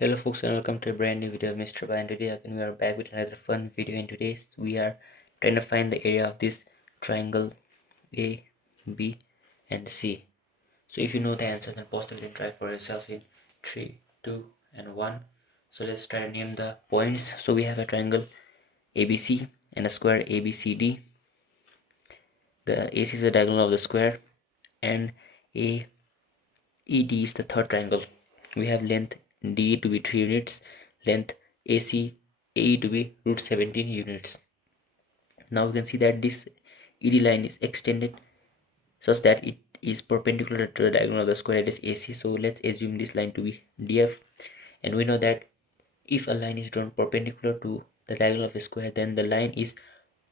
Hello folks and welcome to a brand new video of Mr.π, and today again we are back with another fun video. In today's we are trying to find the area of this triangle A, B and C. So if you know the answer, then pause the video and try for yourself in 3, 2 and 1. So let's try to name the points. So we have a triangle ABC and a square ABCD. The AC is the diagonal of the square and AED is the third triangle. We have length D to be 3 units, length AE to be root 17 units. Now we can see that this ED line is extended such that it is perpendicular to the diagonal of the square, that is AC. So let's assume this line to be DF, and we know that if a line is drawn perpendicular to the diagonal of a square, then the line is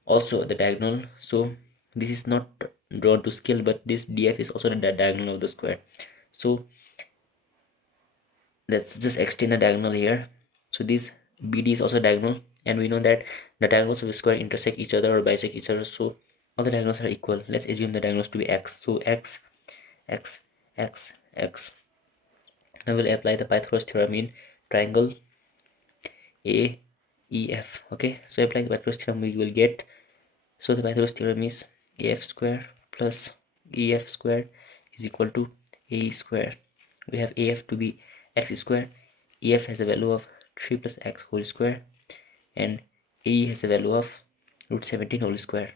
also the diagonal. So this is not drawn to scale, but this DF is also the diagonal of the square. So let's just extend the diagonal here. So this BD is also diagonal, and we know that the diagonals of a square intersect each other or bisect each other, so all the diagonals are equal. Let's assume the diagonals to be x. So x, x, x, x. Now we'll apply the Pythagoras theorem in triangle AEF. Okay, so applying the Pythagoras theorem, we will get, so the Pythagoras theorem is AF square plus EF square is equal to AE square. We have AF to be x square, EF has a value of 3 plus x whole square, and AE has a value of root 17 whole square.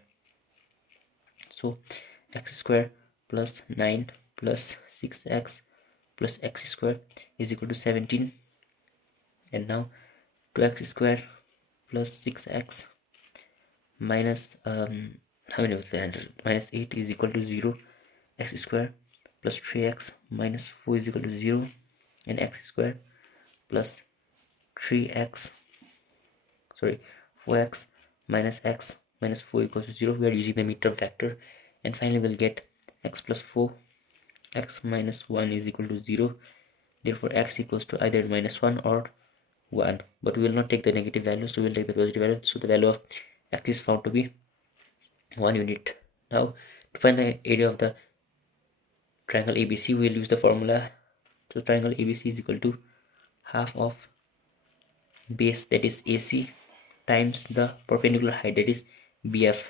So x square plus 9 plus 6x plus x square is equal to 17, and now 2x square plus 6x minus how many was that? Minus 8 is equal to 0. X square plus 3x minus 4 is equal to 0, and x square plus 4x minus x minus 4 equals to 0. We are using the midterm factor, and finally we'll get x plus 4, x minus 1 is equal to 0. Therefore x equals to either minus 1 or 1, but we will not take the negative value, so we'll take the positive value. So the value of x is found to be 1 unit. Now to find the area of the triangle ABC, we will use the formula. So triangle ABC is equal to half of base, that is AC, times the perpendicular height, that is BF.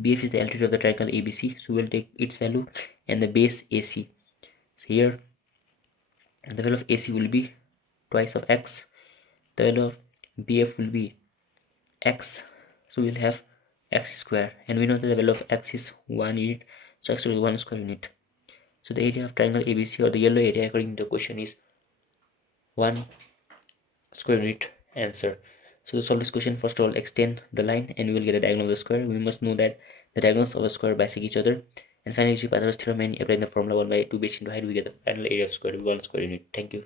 BF is the altitude of the triangle ABC, so we'll take its value and the base AC. So here the value of AC will be twice of x, the value of BF will be x, so we'll have x square, and we know that the value of x is 1 unit, so x will be 1 square unit. So the area of triangle ABC, or the yellow area according to the question, is 1 square unit. Answer. So to solve this question, first of all extend the line and we will get a diagonal of the square. We must know that the diagonals of a square bisect each other, and finally using Pythagoras theorem and applying the formula 1 by 2 base into height, we get the final area of square to be 1 square unit. Thank you.